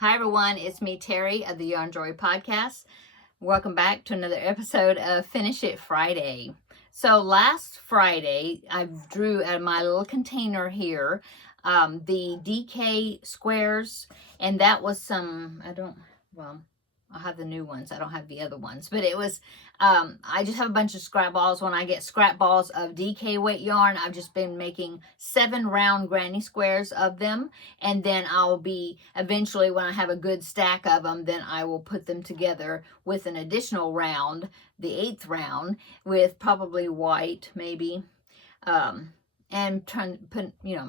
Hi everyone, it's me Terry of the Yarnjoy podcast. Welcome back to another episode of Finish It Friday. So last Friday I drew out of my little container here the DK squares, and that was some, I have the new ones. I don't have the other ones, but it was, I just have a bunch of scrap balls. When I get scrap balls of DK weight yarn, I've just been making 7 round granny squares of them. And then I'll be, eventually when I have a good stack of them, then I will put them together with an additional round, the 8th round, with probably white, maybe, and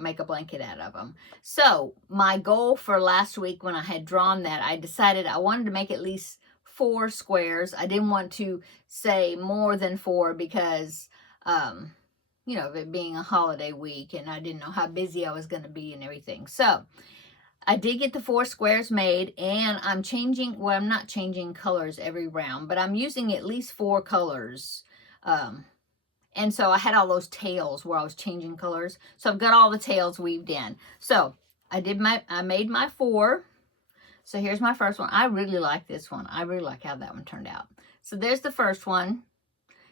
make a blanket out of them. So my goal for last week, when I had drawn that, I decided I wanted to make at least 4 squares. I didn't want to say more than 4 because, of it being a holiday week and I didn't know how busy I was going to be and everything. So I did get the 4 squares made, and I'm changing, well, I'm not changing colors every round, but I'm using at least 4 colors. And so I had all those tails where I was changing colors. So I've got all the tails weaved in. So I made my 4. So here's my first one. I really like this one. I really like how that one turned out. So there's the first one.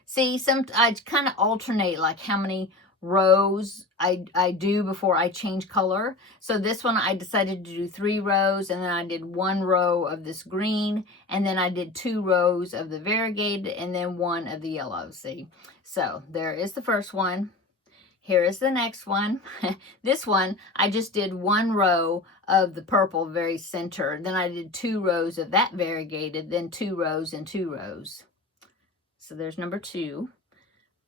See, I kind of alternate like how many rows I do before I change color. So this one I decided to do 3 rows, and then I did 1 row of this green, and then I did 2 rows of the variegated, and then 1 of the yellow. See, so there is the first one. Here is the next one. This one I just did 1 row of the purple very center, then I did 2 rows of that variegated, then 2 rows and 2 rows. So there's number 2.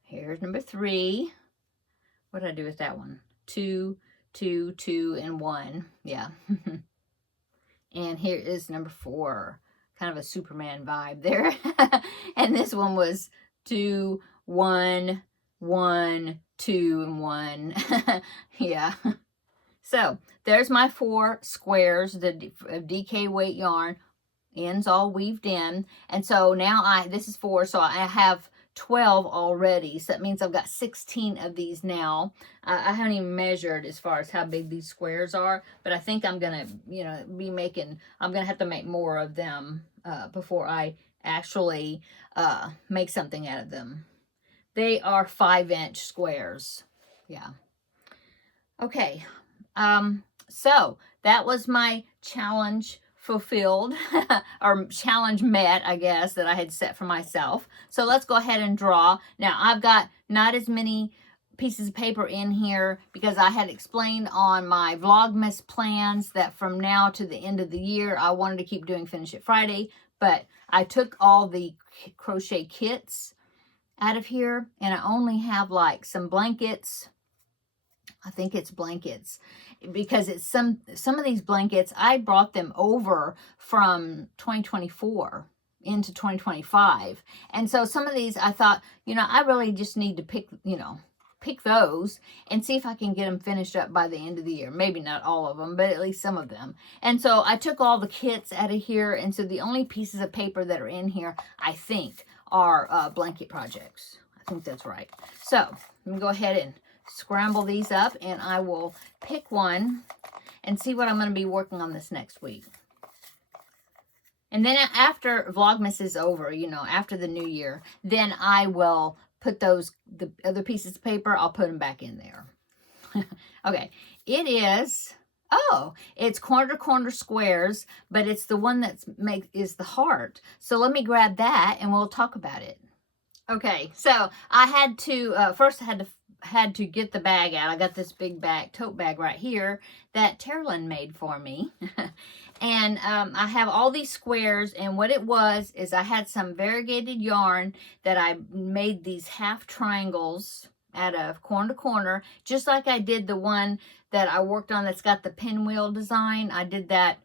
Here's number 3. What did I do with that one? 2, 2, 2, and 1. Yeah. And here is number 4. Kind of a Superman vibe there. And this one was 2, 1, 1, 2, and 1. Yeah. So there's my 4 squares of DK weight yarn. Ends all weaved in. And so now this is 4, so I have 12 already. So that means I've got 16 of these now. I haven't even measured as far as how big these squares are, but I think I'm gonna, I'm gonna have to make more of them before I actually make something out of them. They are 5-inch squares. Yeah. Okay. So that was my challenge fulfilled, or challenge met, I guess, that I had set for myself. So let's go ahead and draw. Now I've got not as many pieces of paper in here because I had explained on my Vlogmas plans that from now to the end of the year I wanted to keep doing Finish It Friday, but I took all the crochet kits out of here, and I only have like some blankets. I think it's blankets, because it's some of these blankets I brought them over from 2024 into 2025. And so some of these I thought, I really just need to pick those and see if I can get them finished up by the end of the year. Maybe not all of them, but at least some of them. And so I took all the kits out of here, and so the only pieces of paper that are in here, I think, are blanket projects. I think that's right. So let me go ahead and scramble these up, and I will pick one and see what I'm going to be working on this next week. And then after Vlogmas is over, after the new year, then I will put the other pieces of paper, I'll put them back in there. Okay, it's corner to corner squares, but it's the one is the heart. So let me grab that and we'll talk about it. Okay, so I had to, first I had to get the bag out. I got this big tote bag right here that Terlin made for me. And I have all these squares, and what it was is I had some variegated yarn that I made these half triangles out of corner to corner, just like I did the one that I worked on that's got the pinwheel design. I did that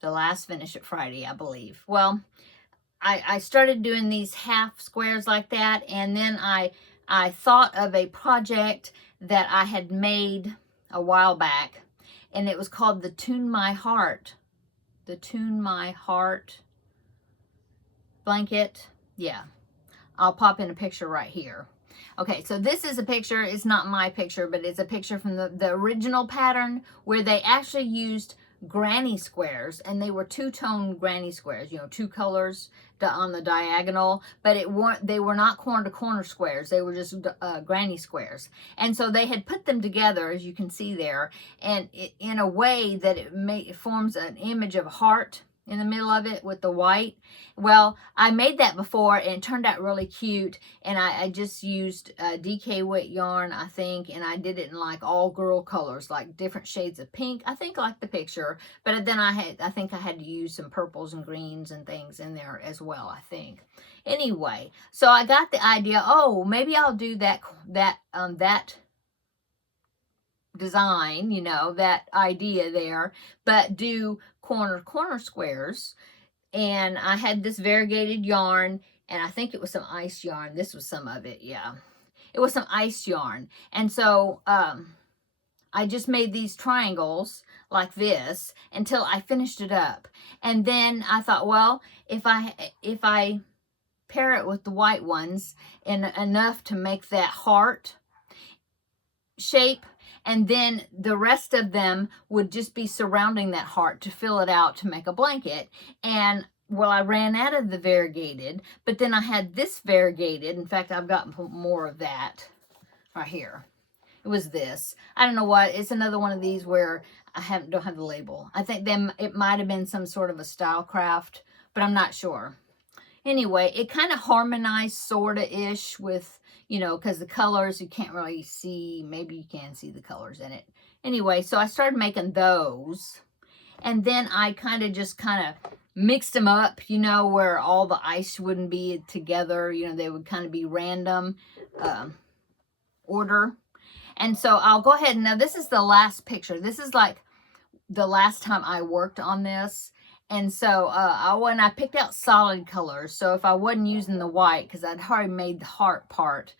the last Finish It Friday, I believe. Well, I started doing these half squares like that, and then I thought of a project that I had made a while back, and it was called the Tune My Heart blanket. Yeah, I'll pop in a picture right here. Okay, so this is a picture. It's not my picture, but it's a picture from the original pattern where they actually used granny squares, and they were two-tone granny squares, you know, two colors on the diagonal, but they were not corner-to-corner squares. They were just granny squares. And so they had put them together, as you can see there, and in a way that it forms an image of a heart in the middle of it with the white. Well, I made that before and it turned out really cute, and I just used DK wet yarn, I think, and I did it in like all girl colors, like different shades of pink, I think, like the picture. But then I think I had to use some purples and greens and things in there as well, I think. Anyway, so I got the idea, oh, maybe I'll do that design, you know, that idea there, but do corner squares. And I had this variegated yarn, and I think it was some ice yarn. This was some of it, yeah. It was some ice yarn. And so I just made these triangles like this until I finished it up. And then I thought, well, if I pair it with the white ones enough to make that heart shape, and then the rest of them would just be surrounding that heart to fill it out to make a blanket. And well, I ran out of the variegated, but then I had this variegated. In fact, I've got more of that right here. It was this. I don't know what. It's another one of these where I don't have the label. I think it might have been some sort of a style craft, but I'm not sure. Anyway, it kind of harmonized sorta-ish with, you know, because the colors, you can't really see. Maybe you can see the colors in it. Anyway, so I started making those. And then I kind of mixed them up, you know, where all the ice wouldn't be together. You know, they would kind of be random order. And so I'll go ahead. Now, this is the last picture. This is like the last time I worked on this. And so when I picked out solid colors, so if I wasn't using the white, because I'd already made the heart part,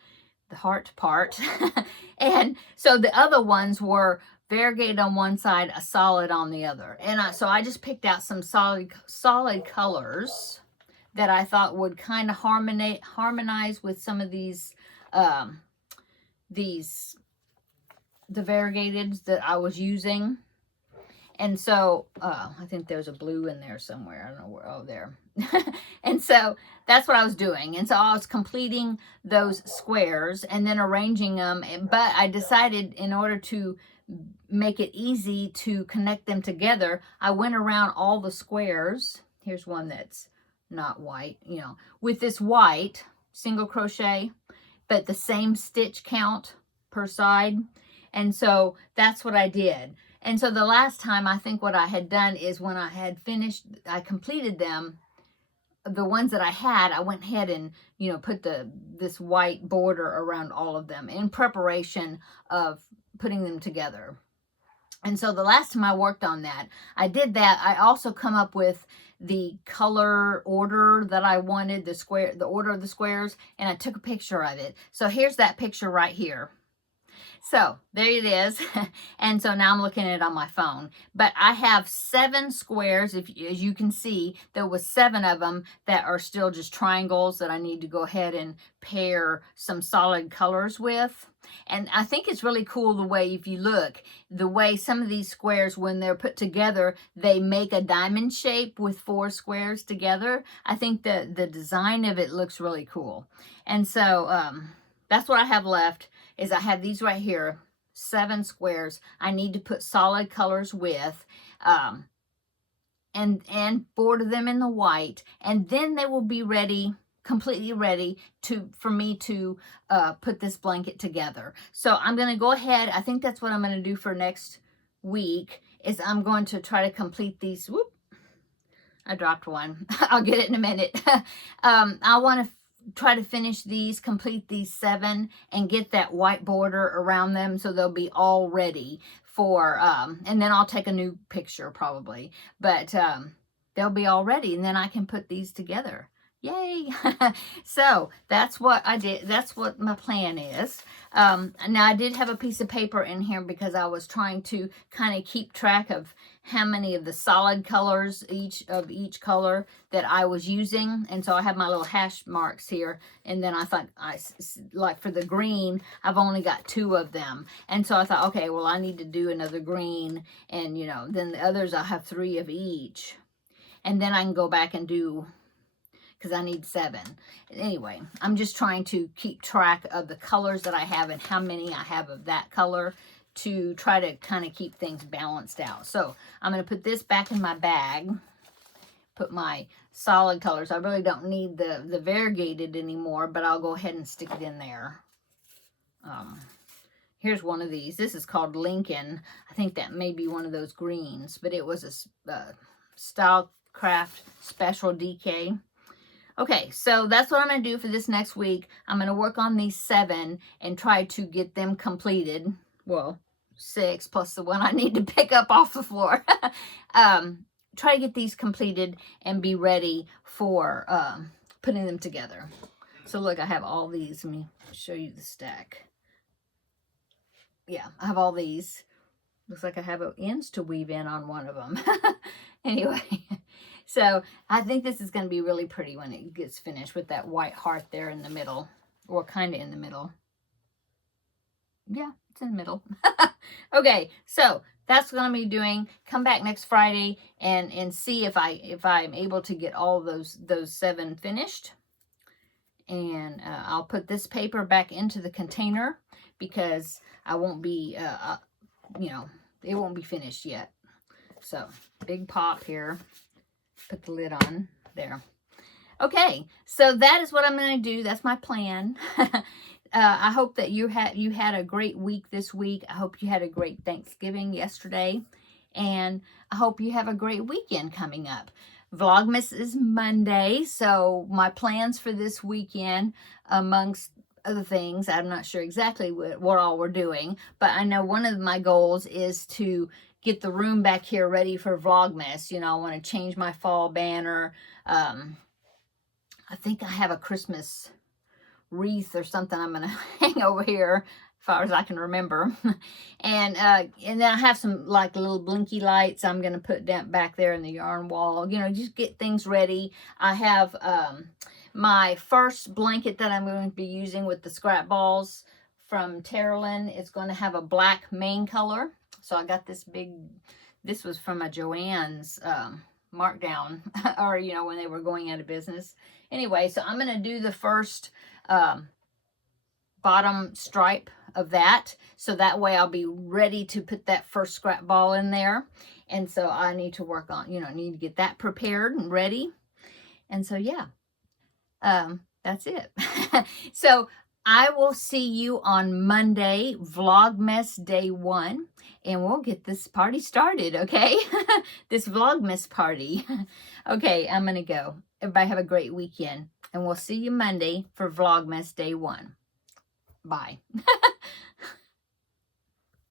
and so the other ones were variegated on one side, a solid on the other. And so I just picked out some solid colors that I thought would kind of harmonize with some of these the variegateds that I was using. And so, I think there's a blue in there somewhere. I don't know where. Oh, there. And so that's what I was doing. And so I was completing those squares and then arranging them. But I decided, in order to make it easy to connect them together, I went around all the squares. Here's one that's not white, you know, with this white single crochet, but the same stitch count per side. And so that's what I did. And so the last time, I think what I had done is when I had finished, I completed them, the ones that I had, I went ahead and, you know, put this white border around all of them in preparation of putting them together. And so the last time I worked on that, I did that. I also come up with the color order that I wanted, the order of the squares, and I took a picture of it. So here's that picture right here. So there it is. And so now I'm looking at it on my phone. But I have 7 squares. As you can see, there was 7 of them that are still just triangles that I need to go ahead and pair some solid colors with. And I think it's really cool the way, if you look, the way some of these squares, when they're put together, they make a diamond shape with 4 squares together. I think the design of it looks really cool. And so that's what I have left. Is I have these right here, 7 squares I need to put solid colors with, and border them in the white, and then they will be ready, completely ready for me to put this blanket together. So I'm going to go ahead. I think that's what I'm going to do for next week, is I'm going to try to complete these. Whoop, I dropped one. I'll get it in a minute. I want to try to finish these, complete these 7, and get that white border around them so they'll be all ready for, and then I'll take a new picture probably, but they'll be all ready, and then I can put these together. Yay. So that's what I did. That's what my plan is. Now I did have a piece of paper in here because I was trying to kind of keep track of how many of the solid colors each color that I was using. And so I have my little hash marks here. And then I thought, like for the green, I've only got 2 of them. And so I thought, okay, well, I need to do another green. And, you know, then the others, I'll have 3 of each. And then I can go back and do, because I need 7. Anyway, I'm just trying to keep track of the colors that I have and how many I have of that color to try to kind of keep things balanced out. So I'm going to put this back in my bag, put my solid colors. I really don't need the variegated anymore, but I'll go ahead and stick it in there. Here's one of these. This is called Lincoln. I think that may be one of those greens, but it was a Stylecraft Special DK. Okay, so that's what I'm going to do for this next week. I'm going to work on these 7 and try to get them completed. Well, 6 plus the one I need to pick up off the floor. Try to get these completed and be ready for putting them together. So look, I have all these. Let me show you the stack. Yeah, I have all these. Looks like I have ends to weave in on one of them. Anyway. So I think this is going to be really pretty when it gets finished with that white heart there in the middle, or kind of in the middle. Yeah, it's in the middle. Okay, so that's what I'm going to be doing. Come back next Friday and see if I'm able to get all those 7 finished. And I'll put this paper back into the container because I won't be, you know, it won't be finished yet. So big pop here. Put the lid on there. Okay, so that is what I'm going to do. That's my plan. I hope that you had a great week this week. I hope you had a great Thanksgiving yesterday. And I hope you have a great weekend coming up. Vlogmas is Monday, so my plans for this weekend, amongst other things, I'm not sure exactly what all we're doing, but I know one of my goals is to get the room back here ready for Vlogmas. You know, I want to change my fall banner. I think I have a Christmas wreath or something I'm going to hang over here as far as I can remember. And then I have some like little blinky lights I'm going to put down back there in the yarn wall. You know, just get things ready. I have my first blanket that I'm going to be using with the scrap balls from Terri. It's going to have a black main color. So I got this this was from a Joann's markdown, or, you know, when they were going out of business. Anyway, so I'm going to do the first bottom stripe of that. So that way I'll be ready to put that first scrap ball in there. And so I need to work on, you know, need to get that prepared and ready. And so, yeah, that's it. So I will see you on Monday, Vlogmas Day 1, and we'll get this party started, okay? This Vlogmas party. Okay, I'm going to go. Everybody have a great weekend, and we'll see you Monday for Vlogmas Day 1. Bye.